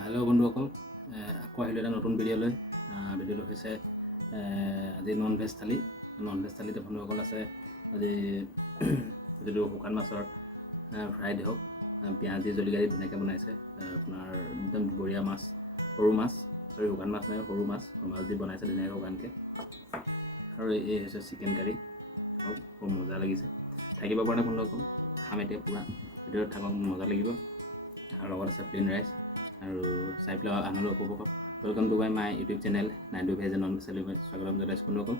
Hello' বন্ধুসকল, আকৌ আহিলোঁ এটা নতুন ভিডিঅ'লৈ। ভিডিঅ'টো হৈছে আজি নন ভেজ থালিতে বন্ধুসকল আছে আজি যিটো শুকান মাছৰ ফ্ৰাই হওক, পিঁয়াজ দি জলকীয়া দি ধুনীয়াকৈ বনাইছে। আপোনাৰ একদম বঢ়িয়া মাছ, শুকান মাছ নহয়, সৰু মাছ দি বনাইছে ধুনীয়াকৈ শুকানকৈ। আৰু এই হৈছে চিকেন কাৰী, খুব মজা লাগিছে। থাকিব পৰা নাই বন্ধুসকল, খাম এতিয়া পূৰা ভিডিঅ'ত থাকক, মজা লাগিব। আৰু লগত আছে প্লেইন ৰাইচ, আৰু চাই পেলাই আনন্দ উপভোগ কৰক। Welcome to my YouTube channel Naidu veg non veg thali, স্বাগতম জনাইছোঁ বন্ধুসকল।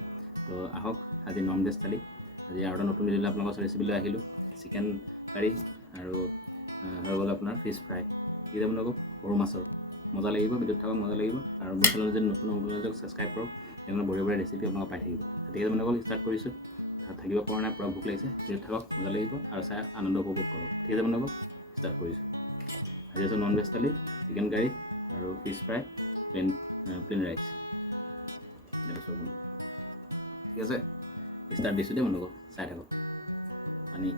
তো আহক, আজি নন ভেজ থালি, আজি আৰু এটা নতুন ভিডিঅ'লৈ আপোনালোকৰ ৰেচিপিলৈ আহিলোঁ। চিকেন কাৰী আৰু হৈ গ'ল আপোনাৰ ফিছ ফ্ৰাই। ঠিক আছে বন্ধুসকল, সৰু মাছৰ মজা লাগিব, ভিডিঅ'ত থাকক, মজা লাগিব। আৰু মোৰ চেনেল যদি নতুন ছাবস্ক্ৰাইব কৰক, তেনেকুৱা বঢ়িয়া বঢ়িয়া ৰেচিপি আপোনালোকক পাই থাকিব। ঠিক আছে বন্ধুসকল, ষ্টাৰ্ট কৰিছোঁ। থাকিব পৰা নাই, পূৰা ভোক লাগিছে, ভিডিঅ'ত থাকক, মজা লাগিব আৰু চাই আনন্দ উপভোগ কৰক। ঠিক আছে বন্ধুসকল, ষ্টাৰ্ট কৰিছোঁ। আজি আছে নন ভেজ থালি, চিকেন কাৰী আৰু ফিছ ফ্ৰাই, প্লেইন ৰাইচ। ঠিক আছে, ষ্টাৰ্ট দিছোঁ দেই বন্ধুসকল, চাই থাকক। পানী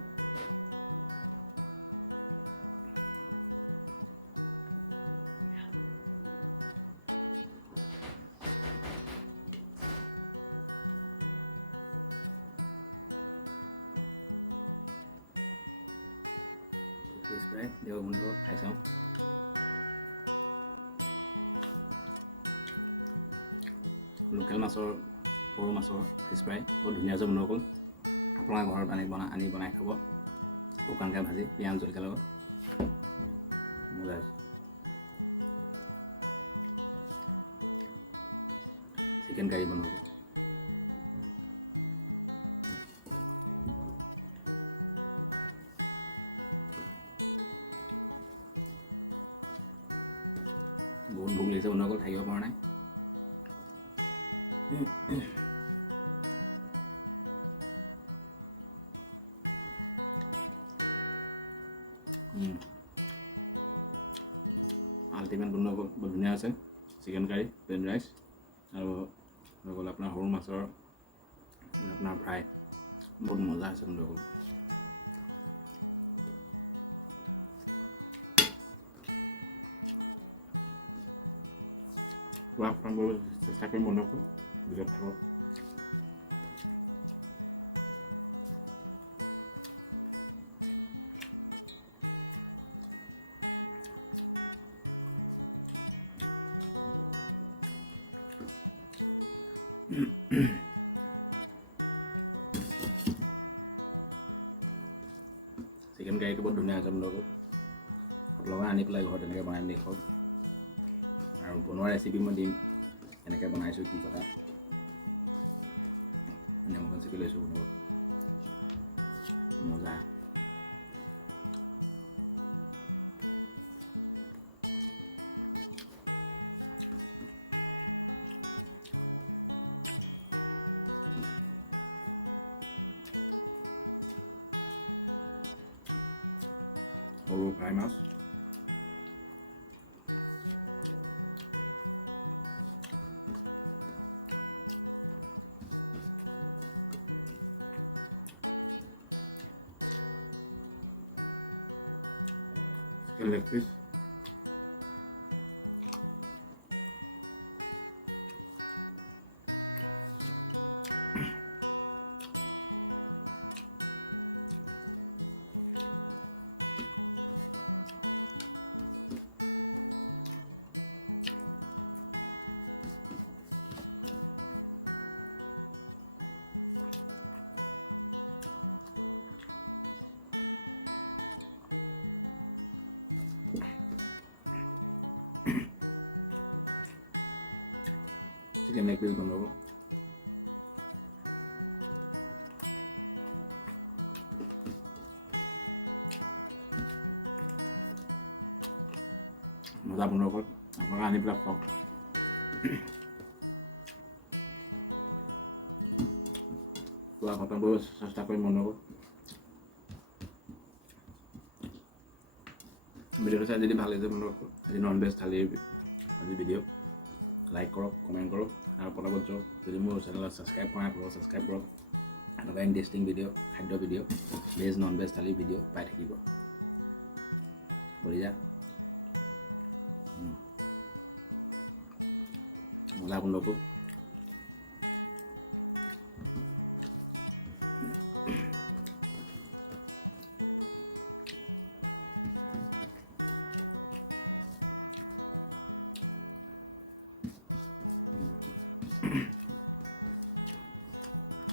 ফিছ ফ্ৰাই দিয়ক বন্ধুসকল, খাই চাওঁ। লোকেল মাছৰ, সৰু মাছৰ ফিছ ফ্ৰাই বহুত ধুনীয়া হৈছে বন্ধুসকল। আপোনাৰ ঘৰত আনি বনাই খাব, শুকানকৈ ভাজি পিঁয়াজ জলকীয়াৰ লগত, মজা হৈছে। চিকেন কাৰী বন্ধুসকল, বহুত ভোক লাগিছে বন্ধুসকল, থাকিব পৰা নাই। আল্টিমেট বন্ধুসকল, বহুত ধুনীয়া আছে। চিকেন কাৰী, প্লেইন ৰাইচ আৰু হৈ গ'ল আপোনাৰ সৰু মাছৰ আপোনাৰ ফ্ৰাই, বহুত মজা আছে বন্ধুসকল। পূৰা খাম কৰিবলৈ চেষ্টা কৰিম বন্ধুসকল, ভিডিঅ'ত থাকক। চিকেন কাৰীটো বহুত ধুনীয়া হৈছে বন্ধুসকল, আপোনালোকে আনি পেলাই ঘৰত এনেকৈ বনাই দেখুৱাওক। আৰু বনোৱা ৰেচিপি মই দিম, এনেকৈ বনাইছোঁ কি কথা, নিমখন চেপি লৈছোঁ বন্ধুসকল, মজা। সৰু ফ্ৰাই মাছ, chicken leg piece, chicken leg piece বন্ধুসকল, মজা বন্ধুসকল, আপোনালোকে আনি পেলাই খাওক। পূৰা খতম কৰিব চেষ্টা কৰিম বন্ধুসকল। ভিডিঅ'টো চাই যদি ভাল লাগিছে বন্ধুসকল, আজি নন ভেজ থালিৰ আজি ভিডিঅ', লাইক কৰক, কমেণ্ট কৰক, আৰু পটাপট যাওক। যদি মোৰ চেনেলত ছাবস্ক্ৰাইব কৰা নাই, ছাবস্ক্ৰাইব কৰক। এনেকুৱা ইণ্টাৰেষ্টিং ভিডিঅ', খাদ্য ভিডিঅ', ভেজ নন ভেজ থালি ভিডিঅ' পাই থাকিব। কৰি যা। মজা বন্ধুসকল।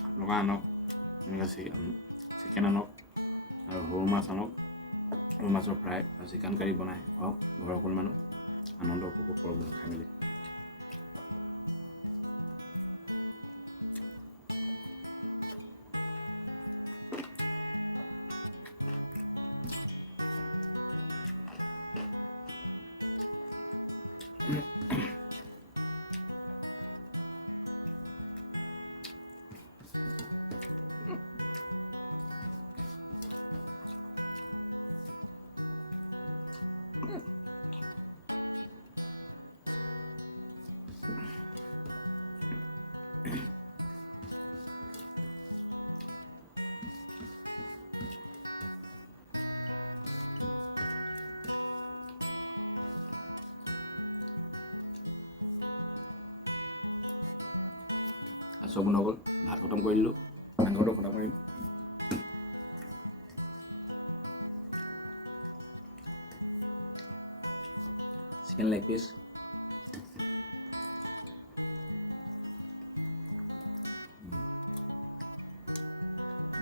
আপোনালোকে আনক, এনেকৈ চিকেন আনক আৰু সৰু মাছ আনক, সৰু মাছৰ ফ্ৰাই আৰু চিকেন কাৰী বনাই খুৱাওক ঘৰৰ সকলো মানুহ, আনন্দ উপভোগ কৰক খাই মেলি। চব বন্ধুসকল, ভাত খতম কৰি দিলোঁ, মাংসটো খতম কৰিম। চিকেন লেগ পিচ,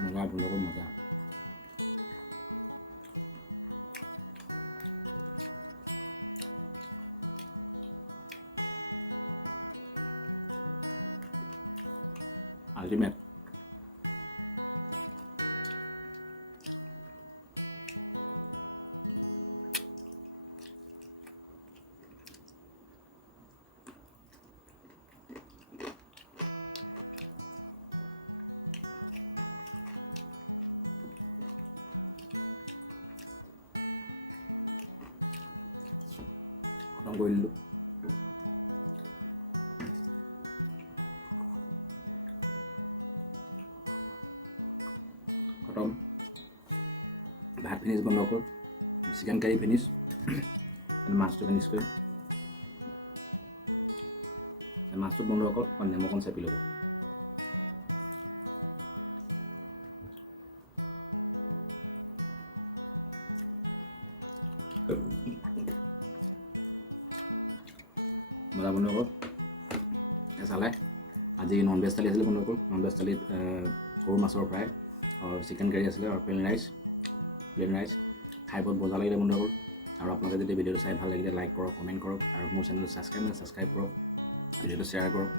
মজা বন্ধুসকল, মজা। আল্টিমেট। খতম কৰি দিলোঁ। খতম। ভাত ফিনিছ বন্ধুসকল, চিকেন কাৰী ফিনিছ, মাছটো ফিনিছ কৰিম। মাছটোত বন্ধুসকল নেমু অকণ চেপি ল'ব। মজা বন্ধুসকল, চালে আজি নন ভেজ থালি আছিলে বন্ধুসকল। নন ভেজ থালিত সৰু মাছৰ ফ্ৰাই আৰু চিকেন কাৰী আছিলে আৰু প্লেইন ৰাইচ খাই বহুত মজা লাগিলে বন্ধুসকল। আৰু আপোনালোকে যদি ভিডিঅ'টো চাই ভাল লাগিলে লাইক কৰক, কমেণ্ট কৰক আৰু মোৰ চেনেলটো ছাবস্ক্ৰাইব কৰক, ভিডিঅ'টো শ্বেয়াৰ কৰক।